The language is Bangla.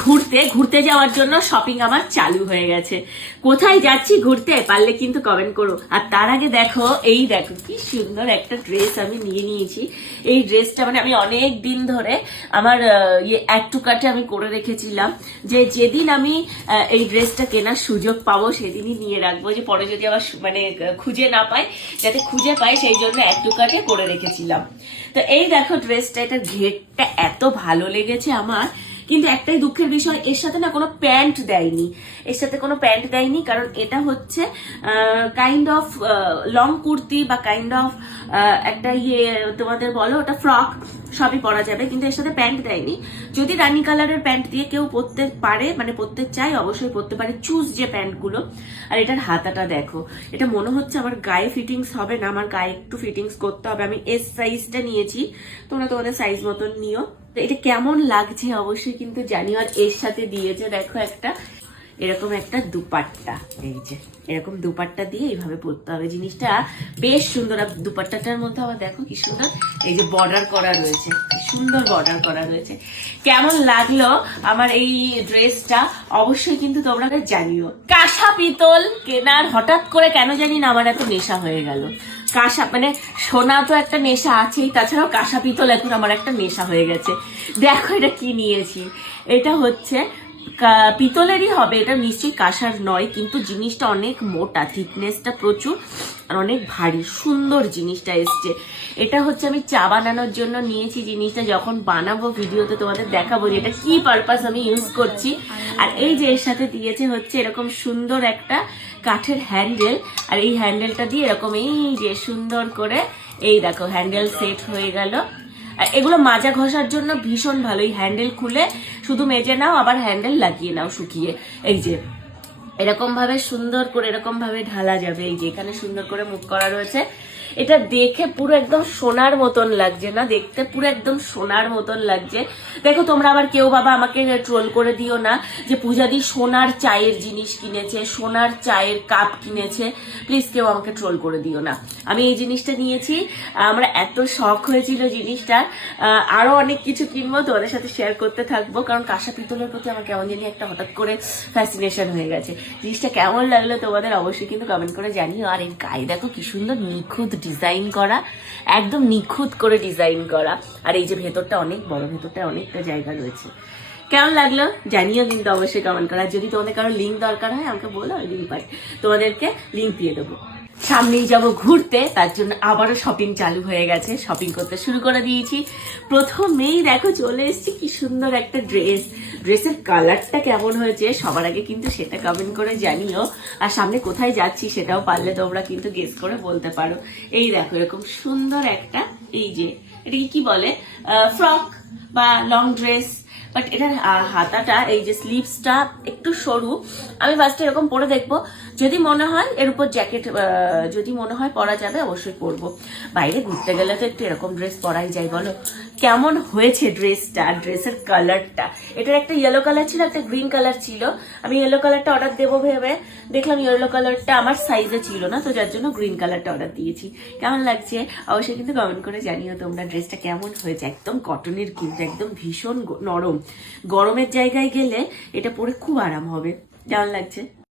ঘুরতে ঘুরতে যাওয়ার জন্য শপিং আমার চালু হয়ে গেছে। কোথায় যাচ্ছি ঘুরতে পারলে কিন্তু কমেন্ট করো। আর তার আগে দেখো, এই দেখো কি সুন্দর একটা ড্রেস আমি নিয়ে নিয়েছি। এই ড্রেসটা মানে আমি অনেক দিন ধরে আমার অ্যাড টু কার্টে আমি করে রেখেছিলাম যে যেদিন আমি এই ড্রেসটা কেনার সুযোগ পাবো সেদিনই নিয়ে রাখবো, যে পরে যদি আবার মানে খুঁজে না পাই, যাতে খুঁজে পাই সেই জন্য অ্যাড টু কার্টে করে রেখেছিলাম। তো এই দেখো ড্রেসটা, এটার ঘেরটা এত ভালো লেগেছে আমার। কিন্তু একটাই দুঃখের বিষয়, এর সাথে না কোনো প্যান্ট দেয়নি, এর সাথে কোনো প্যান্ট দেয়নি, কারণ এটা হচ্ছে কাইন্ড অফ লং কুর্তি বা কাইন্ড অফ একটা তোমাদের বলো ওটা ফ্রক, সবই পরা যাবে, কিন্তু এর সাথে প্যান্ট দেয়নি। যদি রানী কালারের প্যান্ট দিয়ে কেউ পরতে পারে, মানে পরতে চাই, অবশ্যই পরতে পারে, চুজ যে প্যান্টগুলো। আর এটার হাতাটা দেখো, এটা মনে হচ্ছে আমার গায়ে ফিটিংস হবে না, আমার গায়ে একটু ফিটিংস করতে হবে। আমি এস সাইজটা নিয়েছি, তোমরা তোমাদের সাইজ মতন নিও। তো এটা কেমন লাগছে অবশ্যই কিন্তু জানিও। আর এর সাথে দিয়েছে দেখো একটা এরকম একটা দুপাট্টা, এই যে এরকম দুপাট্টা দিয়ে এইভাবে পরতে হবে। জিনিসটা বেশ সুন্দর। আর দুপাট্টাটার মধ্যে আবার দেখো কি সুন্দর এই যে বর্ডার করা রয়েছে, কি সুন্দর বর্ডার করা রয়েছে। কেমন লাগলো আমার এই ড্রেসটা অবশ্যই কিন্তু তোমরা জানিও। কাঁসা পিতল কেনার হঠাৎ করে কেন জানি না আমার এত নেশা হয়ে গেল। কাঁসা মানে সোনা তো একটা নেশা আছেই, তাছাড়াও কাঁসা পিতল এখন আমার একটা নেশা হয়ে গেছে। দেখো এটা কি নিয়েছি, এটা হচ্ছে পিতলেরই হবে, এটা নিশ্চয়ই কাঁসার নয়, কিন্তু জিনিসটা অনেক মোটা, থিকনেসটা প্রচুর আর অনেক ভারী, সুন্দর জিনিসটা এসছে। এটা হচ্ছে আমি চা বানানোর জন্য নিয়েছি। জিনিসটা যখন বানাবো ভিডিওতে তোমাদের দেখাবো যে এটা কি পারপাস আমি ইউজ করছি। আর এই যে এর সাথে দিয়েছে হচ্ছে এরকম সুন্দর একটা কাঠের হ্যান্ডেল, আর এই হ্যান্ডেলটা দিয়ে এরকম এই যে সুন্দর করে এই দেখো হ্যান্ডেল সেট হয়ে গেল। আর এগুলো মাজা ঘষার জন্য ভীষণ ভালো। এই হ্যান্ডেল খুলে শুধু মেজে নাও, আবার হ্যান্ডেল লাগিয়ে নাও শুকিয়ে। এই যে এরকম ভাবে সুন্দর করে এরকম ভাবে ঢালা যাবে। এই যে এখানে সুন্দর করে মুখ করা রয়েছে। এটা দেখে পুরো একদম সোনার মতন লাগছে না, দেখতে পুরো একদম সোনার মতন লাগছে। দেখো তোমরা আবার কেউ বাবা আমাকে ট্রোল করে দিও না যে পূজাদি সোনার চায়ের জিনিস কিনেছে, সোনার চায়ের কাপ কিনেছে, প্লিজ কেউ আমাকে ট্রোল করে দিও না। আমি এই জিনিসটা নিয়েছি, আমরা এত শখ হয়েছিল জিনিসটার, আরো অনেক কিছু কিনবো, তোমাদের সাথে শেয়ার করতে থাকবো, কারণ কাঁসা পিতলের প্রতি আমার কেমন জানি একটা হঠাৎ করে ফ্যাসিনেশন হয়ে গেছে। জিনিসটা কেমন লাগলো তোমাদের অবশ্যই কিন্তু কমেন্ট করে জানিও। আর এর গায়ে দেখো কি সুন্দর নিখুঁত ডিজাইন করা, একদম নিখুঁত করে ডিজাইন করা। আর এই যে ভেতরটা অনেক বড়, ভেতরটা অনেকটা জায়গা রয়েছে। কেমন লাগলো জানিও কিন্তু অবশ্যই কমেন্ট করা। যদি তোমাদের কারো লিঙ্ক দরকার হয় আমাকে বলো, আমি লিঙ্ক পাই, তোমাদেরকে লিঙ্ক দিয়ে দেবো। সামনেই যাব ঘুরতে, তার জন্য আবারও শপিং চালু হয়ে গেছে, শপিং করতে শুরু করে দিয়েছি। প্রথমেই দেখো চলে এসেছি কি সুন্দর একটা ড্রেস। ড্রেসের কালারটা কেমন হয়েছে সবার আগে কিন্তু সেটা কমেন্ট করে জানিও। আর সামনে কোথায় যাচ্ছি সেটাও পারলে তোমরা কিন্তু গেস করে বলতে পারো। এই দেখো এরকম সুন্দর একটা, এই যে এটাকে কি বলে, ফ্রক বা লং ড্রেস, বাট এটার হাতাটা এই যে স্লিভসটা একটু সরু। আমি ফার্স্টে এরকম পরে দেখবো, যদি মনে হয় এর উপর জ্যাকেট যদি মনে হয় পরা যাবে অবশ্যই পরবো। বাইরে ঘুরতে গেলে তো একটু এরকম ড্রেস পরাই যায়, বলো কেমন হয়েছে ড্রেসটা, ড্রেসের কালারটা। এটার একটা ইয়েলো কালার ছিল, একটা গ্রিন কালার ছিল। আমি ইয়েলো কালারটা অর্ডার দেবো ভেবে দেখলাম ইয়েলো কালারটা আমার সাইজে ছিল না, তো যার জন্য গ্রিন কালারটা অর্ডার দিয়েছি। কেমন লাগছে অবশ্যই কিন্তু কমেন্ট করে জানিও তোমরা ড্রেসটা কেমন হয়েছে। একদম কটনের, কিন্তু একদম ভীষণ নরম, গরমের জায়গায় গেলে এটা পরে খুব আরাম হবে। কেমন লাগছে?